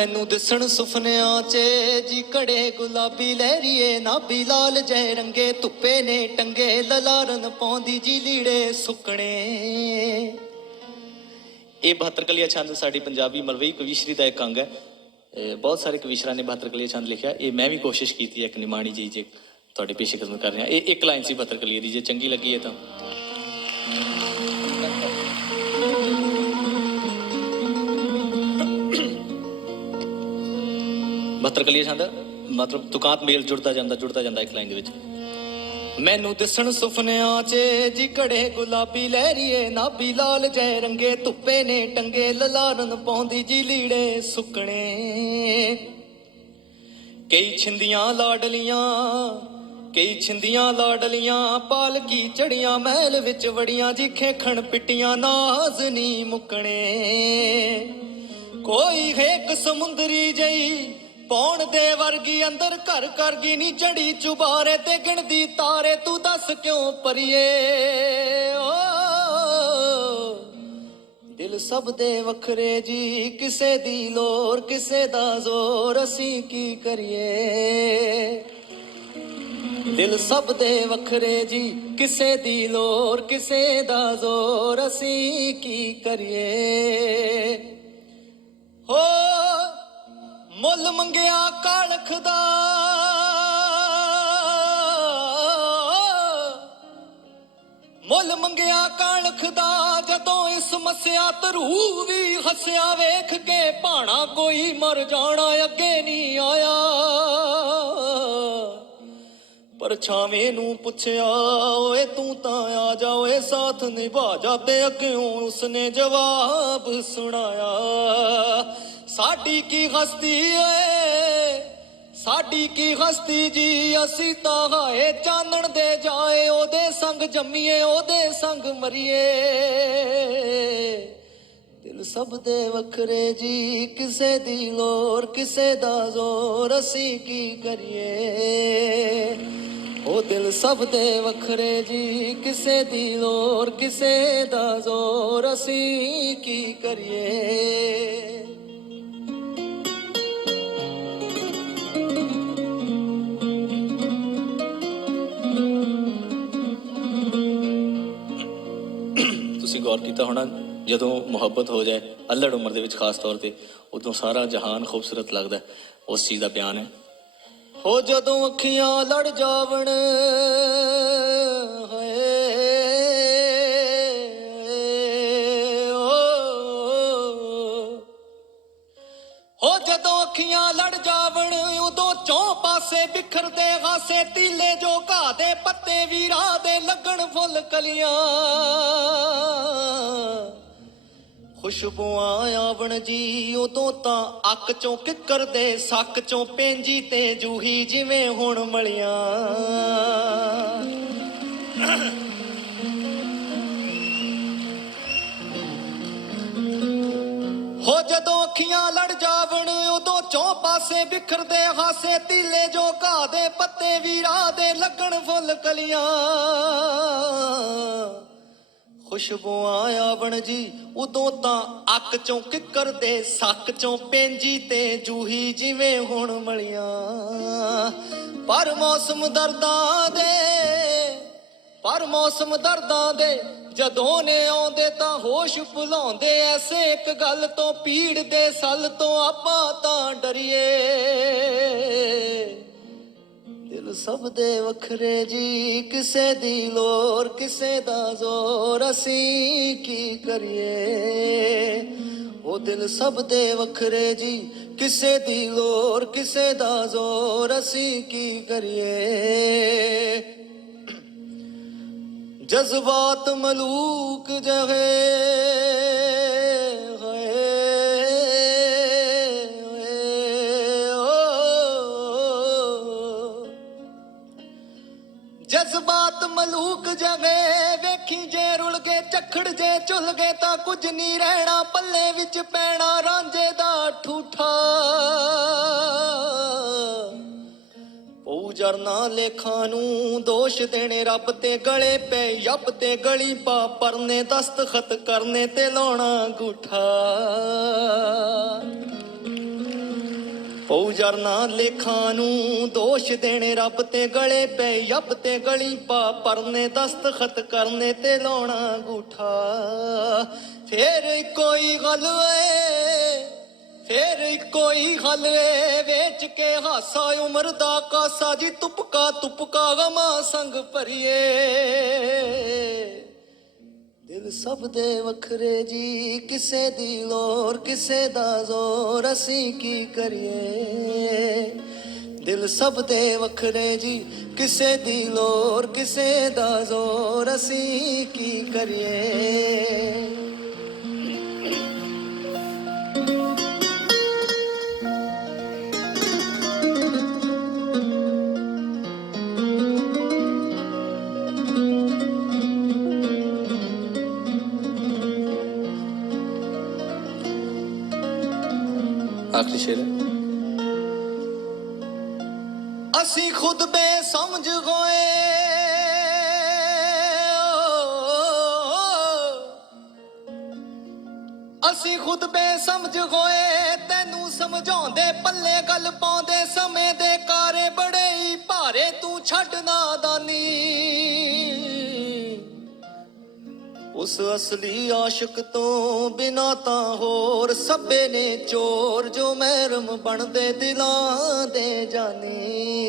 ਮੈਨੂੰ ਦਿਸਣ ਸੁਪਨਿਆਂ 'ਚ ਜੀ ਕੜੇ ਗੁਲਾਬੀ ਲਹਿਰੀਏ ਨਾਬੀ ਲਾਲ ਜੈ ਰੰਗੇ, ਧੁੱਪੇ ਨੇ ਟੰਗੇ, ਲਲਾਰਨ ਪਾਉਂਦੀ ਜੀ ਲੀੜੇ ਸੁੱਕਣੇ। ਇਹ 72 ਕਲੀਆ ਛੰਦ ਸਾਡੀ ਪੰਜਾਬੀ ਮਲਵਈ ਕਵੀਸ਼ਰੀ ਦਾ ਇੱਕ ਅੰਗ ਹੈ। ਇਹ ਬਹੁਤ ਸਾਰੇ ਕਵਿਸ਼ਰਾਂ ਨੇ 72 ਕਲੀਆ ਛੰਦ ਲਿਖਿਆ। ਇਹ ਮੈਂ ਵੀ ਕੋਸ਼ਿਸ਼ ਕੀਤੀ ਹੈ, ਇੱਕ ਨਿਮਾਣੀ ਜੀ, ਜੇ ਤੁਹਾਡੇ ਤੁਹਾਡੀ ਪੇਸ਼ਕਸ਼ ਕਰ ਰਿਹਾ। ਇਹ ਇੱਕ ਲਾਈਨ ਸੀ 72 ਕਲੀਆ ਦੀ, ਜੇ ਚੰਗੀ ਲੱਗੀ ਹੈ ਤਾਂ। ਬਹੱਤਰ ਕਲੀਆ ਛੰਦ ਮਤਲਬ ਤੁਕਾਂਤ ਮੇਲ ਜੁੜਦਾ ਜਾਂਦਾ ਜੁੜਦਾ ਜਾਂਦਾ ਇੱਕ ਲਾਈਨ ਦੇ ਵਿੱਚ? ਮੈਨੂੰ ਦਿਸਣ ਸੁਪਨਿਆਂ 'ਚ ਜੀ ਕੜੇ ਗੁਲਾਬੀ ਲਹਿਰੀਏ ਨਾਬੀ ਲਾਲ ਜੈ ਰੰਗੇ ਧੁੱਪੇ ਨੇ ਟੰਗੇ, ਲਲਾਰਨ ਪਾਉਂਦੀ ਜੀ ਲੀੜੇ ਸੁੱਕਣੇ। ਕਈ ਛਿੰਦੀਆਂ ਲਾਡਲੀਆਂ ਕਈ ਛਿੰਦੀਆਂ ਲਾਡਲੀਆਂ ਪਾਲਕੀ ਚੜੀਆਂ ਮਹਿਲ ਵਿੱਚ ਵੜੀਆਂ ਜੀ ਖੇਖਣ ਪਿੱਟੀਆਂ, ਨਾਜ਼ ਨੀ ਮੁੱਕਣੇ। ਕੋਈ ਹੇਕ ਸਮੁੰਦਰੀ ਜਈ ਪੌਣ ਦੇ ਵਰਗੀ ਅੰਦਰ ਘਰ ਕਰ ਗਈ ਨਹੀਂ ਜੜੀ ਚੁਬਾਰੇ ਤੇ ਗਿਣਦੀ ਤਾਰੇ, ਤੂੰ ਦੱਸ ਕਿਉਂ ਪਰੀਏ? ਓ, ਦਿਲ ਸਭ ਦੇ ਵੱਖਰੇ ਜੀ, ਕਿਸੇ ਦੀ ਲੋਰ, ਕਿਸੇ ਦਾ ਜ਼ੋਰ, ਅਸੀਂ ਕੀ ਕਰੀਏ? ਦਿਲ ਸਭ ਦੇ ਵੱਖਰੇ ਜੀ, ਕਿਸੇ ਦੀ ਲੋਰ, ਕਿਸੇ ਦਾ ਜ਼ੋਰ, ਅਸੀਂ ਕੀ ਕਰੀਏ? ਮੁੱਲ ਮੰਗਿਆ ਕਾਲਖ ਦਾ। ਮੁੱਲ ਮੰਗਿਆ ਕਾਲਖ ਦਾ, ਜਦੋਂ ਇਸ ਮਸਿਆ ਤਰੂ ਵੀ ਹੱਸਿਆ, ਵੇਖ ਕੇ ਭਾਣਾ ਕੋਈ ਮਰ ਜਾਣਾ, ਅੱਗੇ ਨਹੀਂ ਆਇਆ। ਪਰਛਾਵੇਂ ਨੂੰ ਪੁੱਛਿਆ, ਓਏ ਤੂੰ ਤਾਂ ਆ ਜਾ, ਓਏ ਸਾਥ ਨਿਭਾ ਜਾ, ਤੇ ਅੱਗਿਓਂ ਉਸਨੇ ਜਵਾਬ ਸੁਣਾਇਆ। ਸਾਡੀ ਕੀ ਹਸਤੀ ਓਏ ਸਾਡੀ ਕੀ ਹਸਤੀ ਜੀ? ਅਸੀਂ ਤਾਂ ਹਾਏ ਚਾਨਣ ਦੇ ਜਾਏ, ਉਹਦੇ ਸੰਗ ਜੰਮੀਏ, ਉਹਦੇ ਸੰਗ ਮਰੀਏ। ਦਿਲ ਸਭ ਦੇ ਵੱਖਰੇ ਜੀ, ਕਿਸੇ ਦੀ ਲੋਰ, ਕਿਸੇ ਦਾ ਜ਼ੋਰ, ਅਸੀਂ ਕੀ ਕਰੀਏ? ਉਹ ਦਿਲ ਸਭ ਦੇ ਵੱਖਰੇ ਜੀ, ਕਿਸੇ ਦੀ ਲੋਰ, ਕਿਸੇ ਦਾ ਜ਼ੋਰ, ਅਸੀਂ ਕੀ ਕਰੀਏ? ਤੁਸੀਂ ਗੌਰ ਕੀਤਾ ਹੋਣਾ, ਜਦੋਂ ਮੁਹੱਬਤ ਹੋ ਜਾਏ, ਅਲੜ ਉਮਰ ਦੇ ਵਿੱਚ ਖਾਸ ਤੌਰ ਤੇ, ਉਦੋਂ ਸਾਰਾ ਜਹਾਨ ਖੂਬਸੂਰਤ ਲੱਗਦਾ ਉਸ ਚੀਜ਼ ਦਾ ਬਿਆਨ ਹੈ। ਹੋ ਜਦੋਂ ਅੱਖੀਆਂ ਲੜ ਜਾਵਣ ਅੱਖੀਆਂ ਲੜ ਜਾਵਣ, ਉਦੋਂ ਚੌਂ ਪਾਸੇ ਬਿਖਰਦੇ ਹਾਸੇ, ਤੀਲੇ ਜੋ ਘਾਹ ਦੇ ਪੱਤੇ ਵੀਰਾ ਦੇ ਲੱਗਣ ਫੁੱਲ ਕਲੀਆਂ। ਖੁਸ਼ਬੂਆਂ ਆਵਣ ਜੀ, ਉਦੋਂ ਤਾਂ ਅੱਕ ਚੋਂ ਕਿੱਕਰ ਦੇ ਸੱਕ ਚੋਂ ਪੈਂਜੀ ਤੇ ਜੂਹੀ ਜਿਵੇਂ ਹੁਣ ਮਲੀਆਂ। ਹੋ ਜਦੋਂ ਅੱਖੀਆਂ ਲੜ ਜਾਵਣ, ਉਦੋਂ ਚੌਂ ਪਾਸੇ ਬਿਖਰਦੇ ਹਾਸੇ, ਤੀਲੇ ਜੋ ਘਾਹ ਦੇ ਪੱਤੇ ਵੀਰਾ ਦੇ ਲੱਗਣ ਫੁੱਲ ਕਲੀਆਂ। ਖੁਸ਼ਬੂਆਂ ਆਵਣ ਜੀ, ਉਦੋਂ ਤਾਂ ਅੱਕ ਚੋਂ ਕਿੱਕਰ ਦੇ ਸੱਕ ਚੋਂ ਪੈਂਜੀ ਤੇ ਜੂਹੀ ਜਿਵੇਂ ਹੁਣ ਮਲੀਆਂ। ਪਰ ਮੌਸਮ ਦਰਦਾਂ ਦੇ ਪਰ ਮੌਸਮ ਦਰਦਾਂ ਦੇ, ਜਦੋਂ ਨੇ ਆਉਂਦੇ ਤਾਂ ਹੋਸ਼ ਭੁਲਾਉਂਦੇ। ਐਸੇ ਇੱਕ ਗੱਲ ਤੋਂ ਪੀੜ ਦੇ ਸੱਲ ਤੋਂ ਆਪਾਂ ਤਾਂ ਡਰੀਏ। ਦਿਲ ਸਭ ਦੇ ਵੱਖਰੇ ਜੀ, ਕਿਸੇ ਦੀ ਲੋਰ, ਕਿਸੇ ਦਾ ਜ਼ੋਰ। ਅਸੀਂ ਕੀ ਕਰੀਏ? ਉਹ ਦਿਲ ਸਭ ਦੇ ਵੱਖਰੇ ਜੀ, ਕਿਸੇ ਦੀ ਲੋਰ, ਕਿਸੇ ਦਾ ਜ਼ੋਰ। ਅਸੀਂ ਕੀ ਕਰੀਏ? ਜਜ਼ਬਾਤ ਮਲੂਕ ਜਹੇ ਜਜ਼ਬਾਤ ਮਲੂਕ ਜਗੇ ਵੇਖੀ ਜੇ ਰੁਲ ਗਏ ਝਖੜ ਜੇ ਝੁਲ ਗਏ, ਤਾਂ ਕੁਝ ਨਹੀਂ ਰਹਿਣਾ, ਪੱਲੇ ਵਿੱਚ ਪੈਣਾ। ਪਊ ਲੇਖਾਂ ਨੂੰ, ਦੋਸ਼ ਦੇਣੇ ਰੱਬ ਤੇ ਗਲੇ ਪੈ ਯੱਬ ਤੇ ਗਲੀ ਪਾ, ਪਰਨੇ ਦਸਤਖਤ ਕਰਨੇ ਤੇ ਲਾਉਣਾ ਗੂਠਾ ਪਉ ਜਰਨਾ ਲੇਖਾਂ ਨੂੰ, ਦੋਸ਼ ਦੇਣੇ ਰੱਬ ਤੇ ਗਲੇ ਪੈ ਯੱਬ ਤੇ ਗਲੀ ਪਾ, ਪਰਨੇ ਦਸਤਖਤ ਕਰਨੇ ਤੇ ਲਾਉਣਾ ਗੂਠਾ ਫੇਰ ਕੋਈ ਗੱਲ ਏ ਫੇਰ ਕੋਈ ਹੀ ਹਲਵੇ ਵੇਚ ਕੇ ਹਾਸਾ, ਉਮਰ ਦਾ ਕਾਸਾ, ਜੀ ਤੁਪਕਾ ਤੁਪਕਾ ਗਮਾ ਸੰਗ ਭਰੀਏ। ਦਿਲ ਸਭ ਦੇ ਵੱਖਰੇ ਜੀ, ਕਿਸੇ ਦੀ ਲੋਰ, ਕਿਸੇ ਦਾ ਜ਼ੋਰ, ਅਸੀਂ ਕੀ ਕਰੀਏ? ਦਿਲ ਸਭ ਦੇ ਵੱਖਰੇ ਜੀ, ਕਿਸੇ ਦੀ ਲੋਰ, ਕਿਸੇ ਦਾ ਜ਼ੋਰ, ਅਸੀਂ ਕੀ ਕਰੀਏ? ਆਖਰੀ ਸ਼ੇਰ ਅਸੀਂ ਖੁਦ ਬੇਸਮਝ ਹੋਏ ਅਸੀਂ ਖੁਦ ਬੇ ਸਮਝ ਹੋਏ ਤੈਨੂੰ ਸਮਝਾਉਂਦੇ, ਪੱਲੇ ਗੱਲ ਪਾਉਂਦੇ, ਸਮੇਂ ਦੇ ਕਾਰੇ ਬੜੇ ਹੀ ਭਾਰੇ। ਤੂੰ ਛੱਡ ਨਾ ਦਾਨੀ। ਉਸ ਅਸਲੀ ਆਸ਼ਿਕ ਤੋਂ ਬਿਨਾ ਤਾਂ ਹੋਰ ਸਭੇ ਨੇ ਚੋਰ ਜੋ ਮਹਿਰਮ ਬਣਦੇ ਦਿਲਾਂ ਦੇ ਜਾਨੀ।